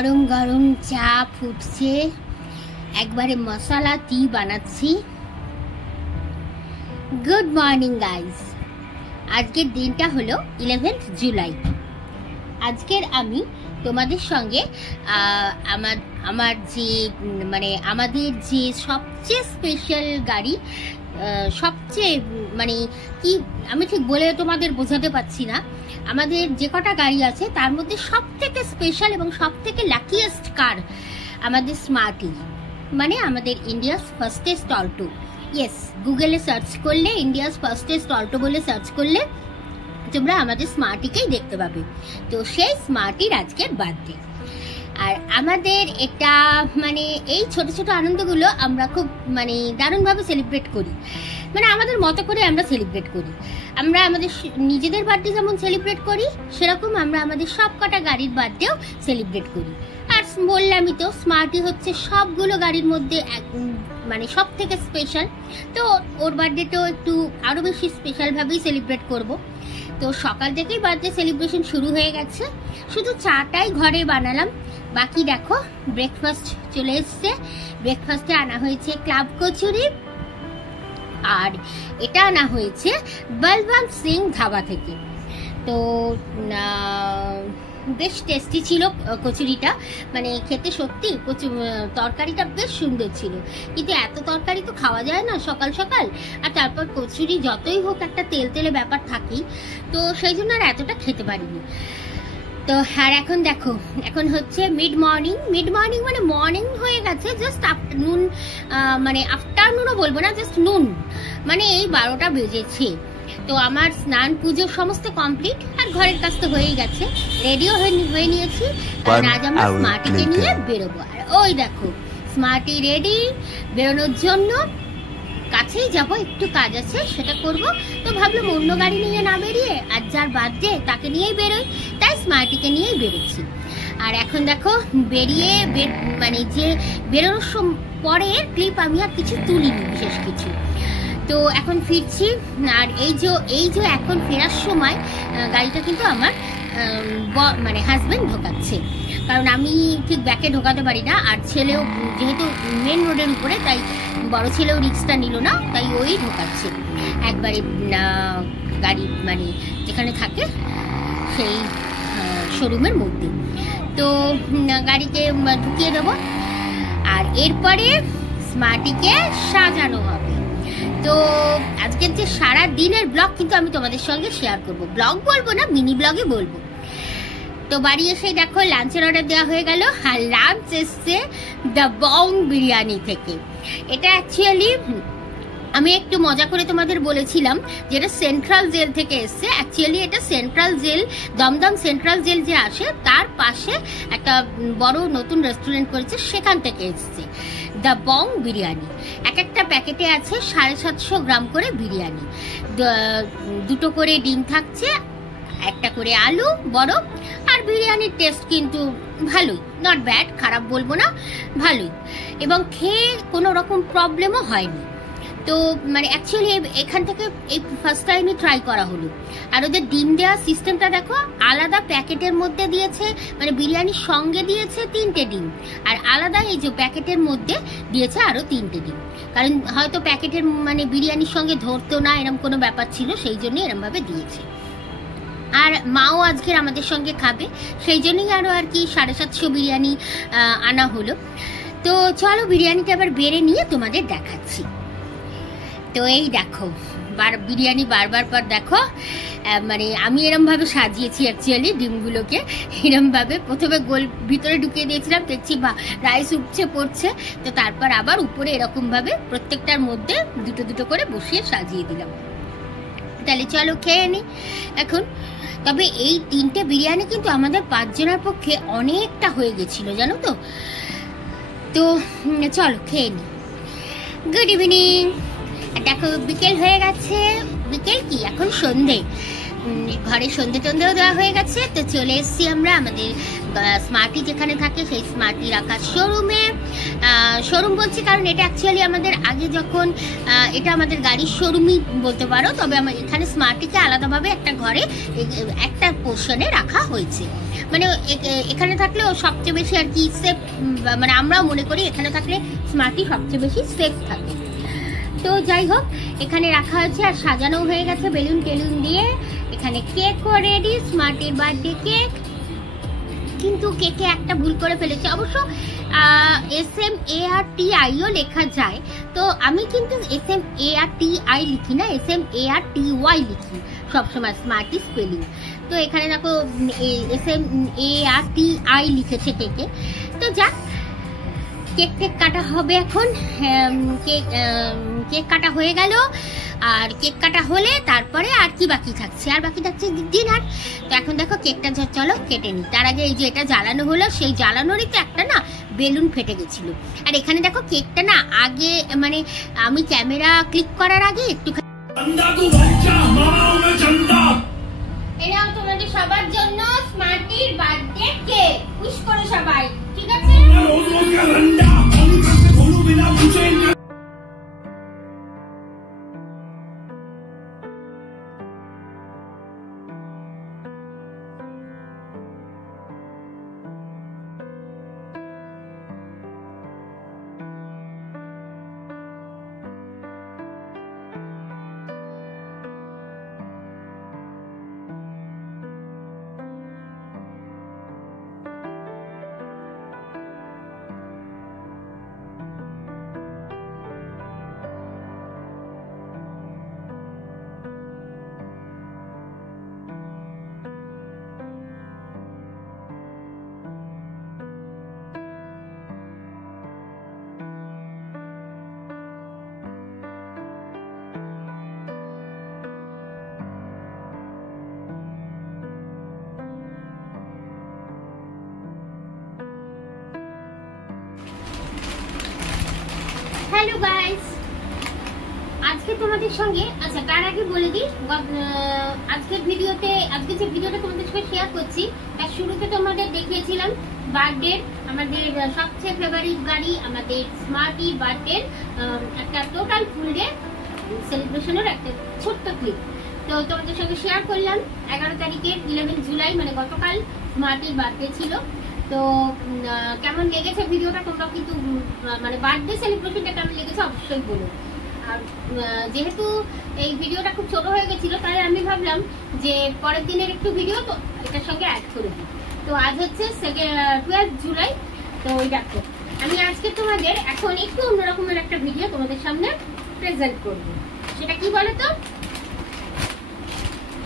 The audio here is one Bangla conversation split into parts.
গরম গরম চা ফুটছে, একবারে মশলা টি বানাচ্ছি। Good morning guys. আজকের দিনটা হলো 11th জুলাই। আজকের আমি তোমাদের সঙ্গে আমার যে আমাদের যে সবচেয়ে স্পেশাল গাড়ি, সবচেয়ে কি আমি ঠিক বলে তোমাদের বোঝাতে পারছি না, আমাদের যে কটা গাড়ি আছে তার মধ্যে সব থেকে স্পেশাল এবং সব থেকে লাকিয়েস্ট কার আমাদের স্মার্টি, আমাদের ইন্ডিয়াস ফার্স্টেস্ট অল্টো। ইয়েস, গুগলে সার্চ করলে ইন্ডিয়াস ফার্স্টেস্ট অল্টো বলে সার্চ করলে তোমরা আমাদের স্মার্টিকেই দেখতে পাবে। তো সেই স্মার্টির আজকের বার্থডে, আর আমাদের এটা এই ছোট ছোট আনন্দগুলো আমরা খুব দারুণভাবে সেলিব্রেট করি, আমাদের মতো করে আমরা সেলিব্রেট করি। আমরা আমাদের নিজেদের বার্থডে যেমন সেলিব্রেট করি, সেরকম আমরা আমাদের সব কটা গাড়ির বার্থডেও সেলিব্রেট করি। আর বললামই তো, স্মার্টি হচ্ছে সবগুলো গাড়ির মধ্যে সব থেকে স্পেশাল। তো ওর বার্থডেটাও একটু আরও বেশি স্পেশালভাবেই সেলিব্রেট করব। তো সকাল থেকেই বার্থডে সেলিব্রেশন শুরু হয়ে গেছে, শুধু চাটাই ঘরে বানালাম। বাকি দেখো ব্রেকফাস্ট চলে এসছে। ব্রেকফাস্টে আনা হয়েছে ক্লাব কচুরি, আর এটা আনা হয়েছে বলবন্ত সিং ধাবা থেকে। তো বেশ টেস্টি ছিল কচুরিটা, খেতে সত্যি তরকারিটা বেশ সুন্দর ছিল, কিন্তু এত তরকারি তো খাওয়া যায় না সকাল সকাল। আর তারপর কচুরি যতই হোক একটা তেল তেলে ব্যাপার থাকেই, তো সেই জন্য আর এতটা খেতে পারিনি। তো আর এখন দেখো, এখন হচ্ছে মিড মর্নিং মর্নিং হয়ে গেছে, জাস্ট আফটারনুন, আফটারনুনও বলবো না, জাস্ট নুন, এই 12টা বেজেছে। তো আমার স্নান পুজো সমস্ত কমপ্লিট, আর ঘরের কাজ তো হয়েই গেছে, রেডিও হয়ে নিয়েছি। কারণ আজ আমরা স্মার্টিকে নিয়ে বেরোবো। আর ওই দেখো স্মার্টি রেডি বেরোনোর জন্য। কাছেই যাবো, একটু কাজ আছে সেটা করব। তো ভাবলাম অন্য গাড়ি নিয়ে না বেরিয়ে আর যার বার্থডে তাকে নিয়েই বেরোই, তাই স্মার্টিকে নিয়েই বেরোচ্ছি। আর এখন দেখো বেরিয়ে যে বেরোনোর পরের ক্লিপ আমি আর কিছু তুলিনি, বিশেষ কিছু। তো এখন ফিরছি, আর এই যে এখন ফেরার সময় গাড়িটা কিন্তু আমার হাজবেন্ড ঢোকাচ্ছে, কারণ আমি ঠিক ব্যাকে ঢোকাতে পারি না। আর ছেলেও যেহেতু মেন রোডের উপরে, তাই বড় ছেলেও রিক্সটা নিল না, তাই ওই ঢোকাচ্ছে একবারে গাড়ি যেখানে থাকে সেই শোরুমের মধ্যে। তো গাড়িকে ঢুকিয়ে দেবো, আর এরপরে স্মার্টিকে সাজানো হবে। তো আজকের যে সারা দিনের ব্লগ কিন্তু আমি তোমাদের সঙ্গে শেয়ার করব। ব্লগ বলবো না, মিনি ব্লগে বলবো। তো বাড়ি এসে দেখো লাঞ্চের অর্ডার দেওয়া হয়ে গেল, আর লাঞ্চ এসছে দ্য বং বিরিয়ানি থেকে। এটা অ্যাকচুয়ালি আমি একটু মজা করে তোমাদের বলেছিলাম যে এটা সেন্ট্রাল জেল থেকে এসছে। অ্যাকচুয়ালি এটা central jail, Dumdum central jail যে আসে তার পাশে একটা বড় নতুন রেস্টুরেন্ট করেছে, সেখান থেকে এসছে দ্য বং বিরিয়ানি। একটা প্যাকেটে আছে 750 গ্রাম করে বিরিয়ানি, 2টো করে ডিম থাকছে, একটা করে আলু বড়। আর বিরিয়ানির টেস্ট কিন্তু ভালোই, নট ব্যাড, খারাপ বলবো না, ভালোই, এবং খেয়ে কোনো রকম প্রবলেমও হয়নি। তো অ্যাকচুয়ালি এখান থেকে এই ফার্স্ট টাইমই ট্রাই করা হলো। আর ওদের ডিম দেওয়ার সিস্টেমটা দেখো, আলাদা প্যাকেটের মধ্যে দিয়েছে, বিরিয়ানির সঙ্গে দিয়েছে 3টে ডিম, আর আলাদা এই যে প্যাকেটের মধ্যে দিয়েছে আরো 3টে ডিম। কারণ হয়তো প্যাকেটের বিরিয়ানির সঙ্গে ধরতো না, এরকম কোনো ব্যাপার ছিল, সেই জন্য এরকম ভাবে দিয়েছে। আর মাও আজকের আমাদের সঙ্গে খাবে, সেই জন্যই আরো আর কি 750 বিরিয়ানি আনা হলো। তো চলো বিরিয়ানিটা আবার বেড়ে নিয়ে তোমাদের দেখাচ্ছি। তো এই দেখো বিরিয়ানি বারবার পর দেখো, আমি এরম ভাবে সাজিয়েছি অ্যাকচুয়ালি ডিমগুলোকে, এরম ভাবে প্রথমে গোল ভিতরে ঢুকিয়ে দিয়েছিলাম, দেখছি রাইস উপচে পড়ছে, তো তারপর আবার উপরে এরকম ভাবে প্রত্যেকটার মধ্যে 2টো করে বসিয়ে সাজিয়ে দিলাম। তাহলে চলো খেয়ে নি এখন। তবে এই 3টে বিরিয়ানি কিন্তু আমাদের 5 জনের পক্ষে অনেকটা হয়ে গেছিল, জানো তো। তো চলো খেয়ে নি। Good evening. দেখো বিকেল হয়ে গেছে, বিকেল কি এখন সন্ধে, ঘরে সন্ধে টন্ধেও দেওয়া হয়ে গেছে। তো চলে এসেছি আমরা আমাদের স্মার্টি যেখানে থাকে সেই স্মার্টি রাখার শোরুমে। শোরুম বলছি কারণ এটা অ্যাকচুয়ালি আমাদের আগে যখন এটা আমাদের গাড়ির শোরুমই বলতে পারো, তবে আমার এখানে স্মার্টিকে আলাদাভাবে একটা ঘরে একটা পোর্শনে রাখা হয়েছে। মানে এখানে থাকলে ও সবচেয়ে বেশি আর কি সেফ, মানে আমরাও মনে করি এখানে থাকলে স্মার্টি সবচেয়ে বেশি সেফ থাকে। তো যাই হোক, এখানে রাখা হয়েছে আর সাজানো হয়ে গেছে বেলুন টেলুন দিয়ে। এখানে কেকও রেডি, স্মার্টির বার্থডে কেক। কিন্তু কেকে একটা ভুল করে ফেলেছে, অবশ্য SMARTIও লেখা যায়, তো আমি কিন্তু SMARTI লিখি না, SMARTY লিখি সবসময় স্মার্টি স্পেলিং। তো এখানে দেখো SMARTI লিখেছে কেকে। তো যাক, কেক কাটা হবে এখন। কেক কাটা হয়ে গেল, আর কেক কাটা হলে তারপরে আর কি বাকি থাকছে, আর বাকি থাকছে ডিনার। তো এখন দেখো কেকটা চলো কেটে নি। তার আগে এই যে এটা জ্বালানো হলো, সেই জ্বালানোরই তো একটা না বেলুন ফেটে গেছিল। আর এখানে দেখো কেকটা না আগে মানে আমি ক্যামেরা ক্লিক করার আগে একটু এরাও তোমাদের সবার জন্য স্মার্টির বার্থডে কেক উইশ করো সবাই, ঠিক আছে? হ্যালো গাইস, আজকে তোমাদের সঙ্গে আচ্ছা তার আগে বলে দিই, আজকের যে ভিডিওটা তোমাদের সঙ্গে শেয়ার করছি তার শুরুতে তোমাদের দেখিয়েছিলাম বার্থডে, আমাদের সবচেয়ে ফেভারিট গাড়ি আমাদের স্মার্টি বার্থডে একটা টোটাল ফুল ডে সেলিব্রেশনের একটা ছোট্ট ক্লিপ। তো তোমাদের সঙ্গে শেয়ার করলাম 11 তারিখের 11 জুলাই, মানে গতকাল স্মার্টির বার্থডে ছিল। তো কেমন লেগেছে ভিডিওটা তোমরা কিন্তু মানে বার্থডে সেলিব্রেশনটা কেমন লেগেছে অবশ্যই বলো। আর যেহেতু এই ভিডিওটা খুব ছোট হয়ে গেছিল, তাই আমি ভাবলাম যে পরের দিনের একটু ভিডিও তো এটার সঙ্গে অ্যাড করে দিই। তো আজ হচ্ছে 12 জুলাই। তো ওই দেখো আমি আজকে তোমাদের এখন একটু অন্যরকমের একটা ভিডিও তোমাদের সামনে প্রেজেন্ট করব। সেটা কি বলো তো,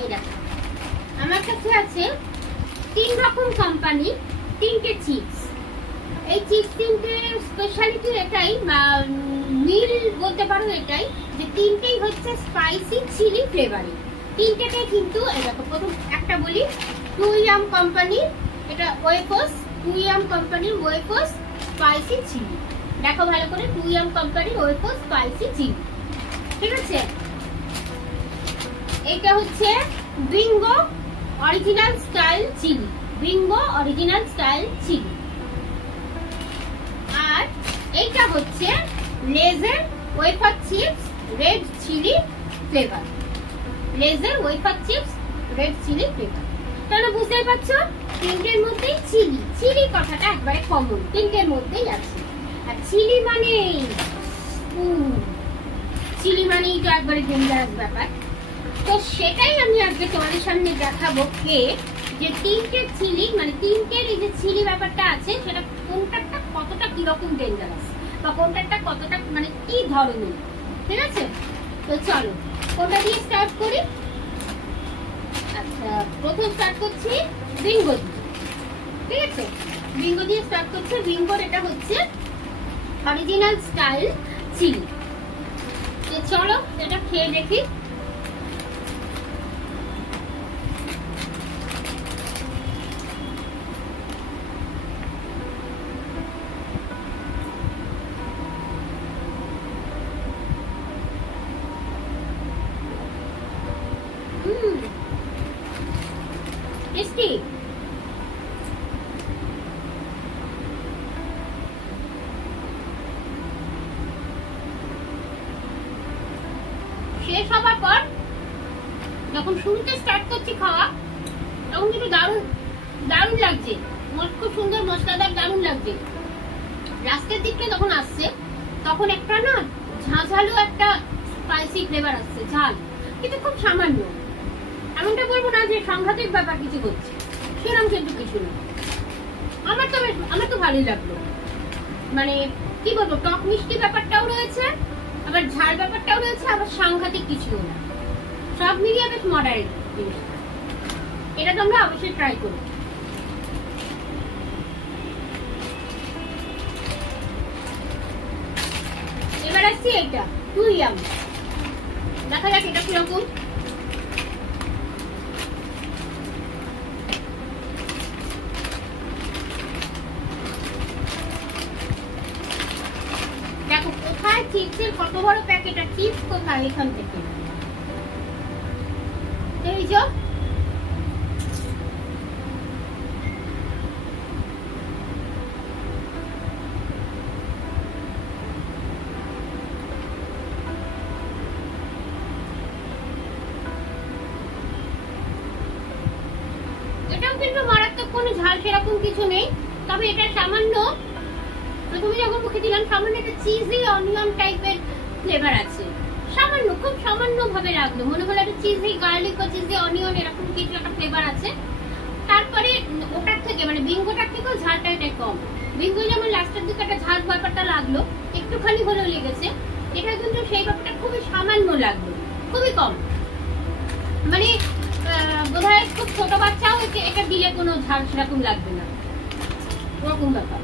এই দেখো আমার কাছে আছে 3 রকম কোম্পানি 3টে চিপস। এই চিপস 3টে স্পেশালিটি এটাই, মিল বলতে পারো এটাই, যে 3টেই হচ্ছে স্পাইসি চিলি ফ্লেভারিং। 3টেতে কিন্তু এই দেখো, প্রথম একটা বলি টুইয়াম কোম্পানি, এটা ওয়েফার্স, টুইয়াম কোম্পানির ওয়েফার্স স্পাইসি চিলি। দেখো ভালো করে, টুইয়াম কোম্পানির ওয়েফার্স স্পাইসি চিলি, ঠিক আছে? এটা হচ্ছে bingo original style chili, bingo original style chili. আর এইটা হচ্ছে লেজের wafer chips red chilli flavour, লেজের wafer chips red chilli flavour. তাহলে বুঝতেই পারছো 3টের মধ্যেই চিলি, চিলি কথাটা একবারে কমন 3টের মধ্যেই আছে। আর চিলি মানেই তো একবারে ডেঞ্জারাস ব্যাপার। তো সেটাই আমি আজকে তোমাদের সামনে দেখাবো যে 3টে চিলি, মানে 3টের এই যে চিলি ব্যাপারটা আছে সেটা কোনটা কতটা কিরকম ডেঞ্জারাস, বা কোনটা কতটা মানে কি ধরনের, ঠিক আছে? তো চলো কোনটা দিয়ে স্টার্ট করি। আচ্ছা, প্রথম স্টার্ট করছি বিঙ্গো দিয়ে, ঠিক আছে? বিঙ্গো দিয়ে স্টার্ট করছি। বিঙ্গোর এটা হচ্ছে অরিজিনাল স্টাইল চিলি। তো চলো এটা খেয়ে দেখি। টেস্টি। শেষ হবার পর যখন শুরুতে স্টার্ট করছি খাওয়া, তখন কিন্তু দারুণ দারুণ লাগছে, খুব সুন্দর মশলাদার, দারুণ লাগছে। লাস্টের দিকে যখন আসছে তখন একটা না ঝাঁঝালো একটা স্পাইসি ফ্লেভার আসছে, ঝাল কিন্তু খুব সামান্য। এমনটা বলবো না যে সাংঘাতিক ব্যাপার কিছু হচ্ছে, সেরকম কিন্তু কিছু না। আমার তো ভালোই লাগলো। মানে কি বলবো, টক মিষ্টি ব্যাপারটাও রয়েছে, আবার ঝাল ব্যাপারটাও রয়েছে, আবার সাংঘাতিক কিছুও না, সব মিলিয়ে বেশ মডারেট জিনিসটা। এটা তোমরা অবশ্যই ট্রাই করো। এবার আসছি এটা টু ইয়াম, দেখা যাক এটা কিরকম। দেখো কোথায় চিপসের কত বড় প্যাকেট, আর চিপস কোথায়, এখান থেকে এই যে এটাও কিন্তু মারাত্মক কোনো ঝাল সেরকম কিছু নেই, তবে এটা সামান্য, তুমি যখন মুখে দিলাম সামান্য একটা চিজি অনিয়ন টাইপের ফ্লেভার আছে, সামান্য, খুব সামান্য ভাবে লাগলো, মনে হলো একটা চিজি গার্লিক বা চিজি অনিয়ন এরকম কিছু একটা ফ্লেভার আছে। তারপরে ওটার থেকে মানে বিঙ্গোটার থেকেও ঝালটা এটা কম। বিঙ্গো যেমন লাস্টের দিকে একটা ঝাল ব্যাপারটা লাগলো, একটুখানি হলেও লেগেছে, এটা কিন্তু সেই ব্যাপারটা খুবই সামান্য লাগলো, খুবই কম। মানে বোধহয় খুব ছোট বাচ্চাও এটা দিলে কোনো ঝাল সেরকম লাগবে না, ওরকম ব্যাপার।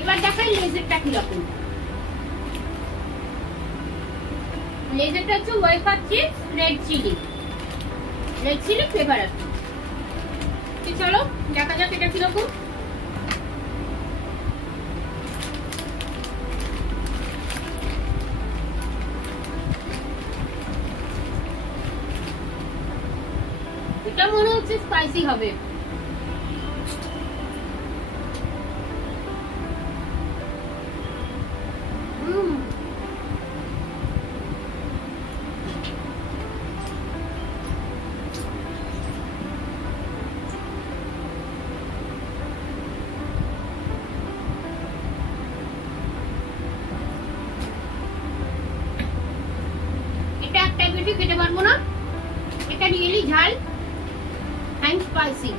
এবার দেখাই লেজারটা কিরকম। লেজারটা হচ্ছে wafer chips red chilli flavour আছে। চলো দেখা যাক এটা কিরকম। এটা মনে হচ্ছে স্পাইসি হবে। এটা একটা বেশি খেতে পারবো না, এটা রিয়েলি ঝাল এন্ড স্পাইসি।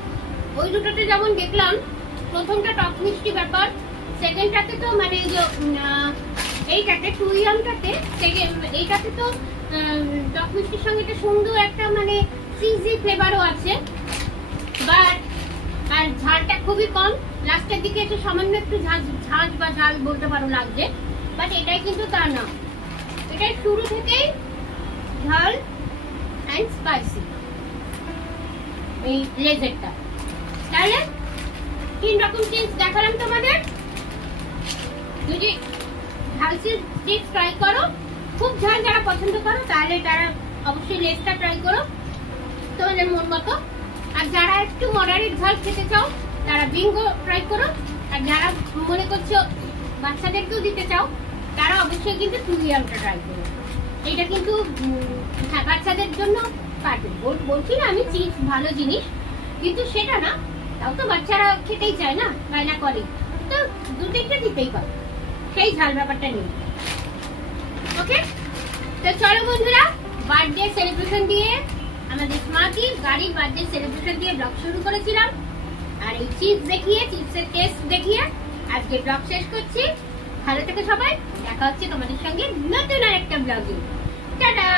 ওই দুটোতে যেমন দেখলাম প্রথমটা টক মিষ্টি ব্যাপার, সেকেন্ডটাতে তো মানে এইটাতে টু ইয়ামটাতে এইটাতে তো টক মিষ্টির সঙ্গে একটা সুন্দর একটা মানে চিজি ফ্লেভারও আছে, বাট আর ঝালটা খুবই কম। লাস্টের দিকে একটু সামান্য একটু ঝাঁঝ বা ঝাল বলতে পারো লাগছে, বাট এটাই কিন্তু তা না, এটাই শুরু থেকেই ঝাল এন্ড স্পাইসি এই লেজারটা। তাহলে 3 রকম চিপস দেখালাম তোমাদের, যদি ঝাল চিপস ট্রাই করো, খুব ঝাল যারা পছন্দ করো তাহলে তারা অবশ্যই লেজটা ট্রাই করো তোমাদের মন মতো, আর যারা একটু মডারেট ঝাল খেতে চাও তারা বিঙ্গো ট্রাই করো, আর যারা মনে করছো বাচ্চাদেরকেও দিতে চাও তারা অবশ্যই কিন্তু টু ইয়ামটা ট্রাই করো। এটা কিন্তু বাচ্চাদের জন্য পারফেক্ট। বলছি না আমি চিপস ভালো জিনিস, কিন্তু সেটা না, তাও তো বাচ্চারা খেতেই চায় না, বায়না করে, তো 2-3টে দিতেই পারে, সেই ঝাল ব্যাপারটা নেই। ওকে, তো চলো বন্ধুরা, বার্থডে সেলিব্রেশন দিয়ে আমাদের স্মার্টি গাড়ির বার্থডে সেলিব্রেশন দিয়ে ব্লগ শুরু করেছিলাম, আর এই চিপস দেখিয়ে, চিপসের টেস্ট দেখিয়ে আজকে ব্লগ শেষ করছি। ভালো থেকো সবাই, দেখা হচ্ছে তোমাদের সঙ্গে নতুন আরেকটা ব্লগে। টাটা।